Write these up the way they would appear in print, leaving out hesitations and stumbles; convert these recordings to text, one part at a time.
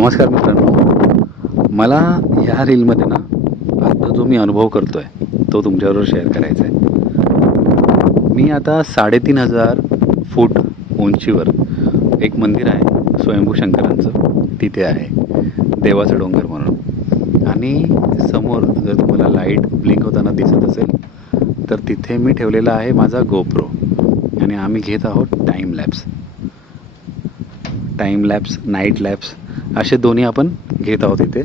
नमस्कार मित्रांनो, मला ह्या रीलमध्ये ना आता जो मी अनुभव करतो आहे तो तुमच्याबरोबर शेअर करायचा आहे. मी आता 3,500 फूट उंचीवर एक मंदिर आहे स्वयंभू शंकरांचं, तिथे आहे देवाचा डोंगर म्हणून. आणि समोर जर तुम्हाला लाईट ब्लिंक होताना दिसत असेल तर तिथे मी ठेवलेला आहे माझा गोप्रो आणि आम्ही घेत आहोत टाईम लॅप्स नाईट लॅप्स असे दोन्ही आपण घेत आहोत इथे.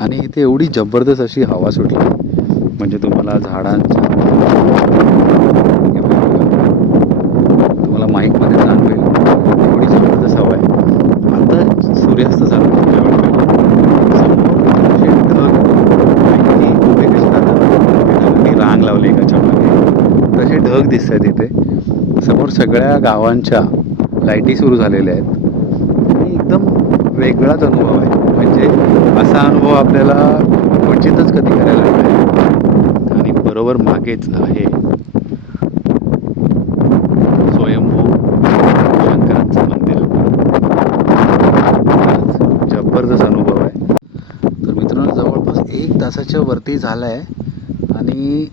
आणि इथे एवढी जबरदस्त अशी हवा सुटली म्हणजे तुम्हाला झाडांच्या तुम्हाला माईकमध्ये जाणवेल एवढी जबरदस्त हवा आहे. आता सूर्यास्त झाला थोड्या वेळ ढग रांग लावली एकाच्या मागे तसे ढग दिसत आहेत इथे. समोर सगळ्या गावांच्या लाईटी सुरू झालेल्या आहेत. एकदम वेगळाच अनुभव आहे. म्हणजे असा अनुभव आपल्याला क्वचितच कधी करायला मिळेल. आणि बरोबर मागेच आहे स्वयंभू शंकरांचं मंदिर. जबरदस्त अनुभव आहे. तर मित्रांनो, जवळपास 1 तासाच्या वरती झाला आहे आणि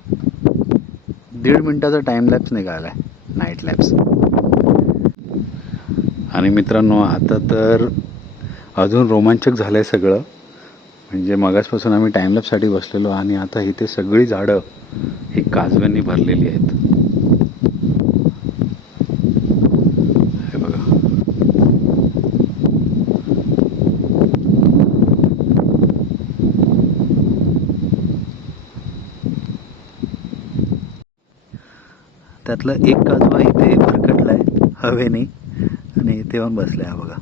1.5 मिनिटाचा टाईम लॅप्स निघाला आहे, नाईट लॅप्स. आणि मित्रांनो, आता तर अजून रोमांचक झालं आहे सगळं. म्हणजे मगासपासून आम्ही टाईमलॅपसाठी बसलेलो आणि आता इथे सगळी झाडं ही काजव्यांनी भरलेली आहेत. हे बघा, त्यातलं एक काजवा इथे भरकटला आहे हवेने आणि इथे येऊन बसला आहे. बघा,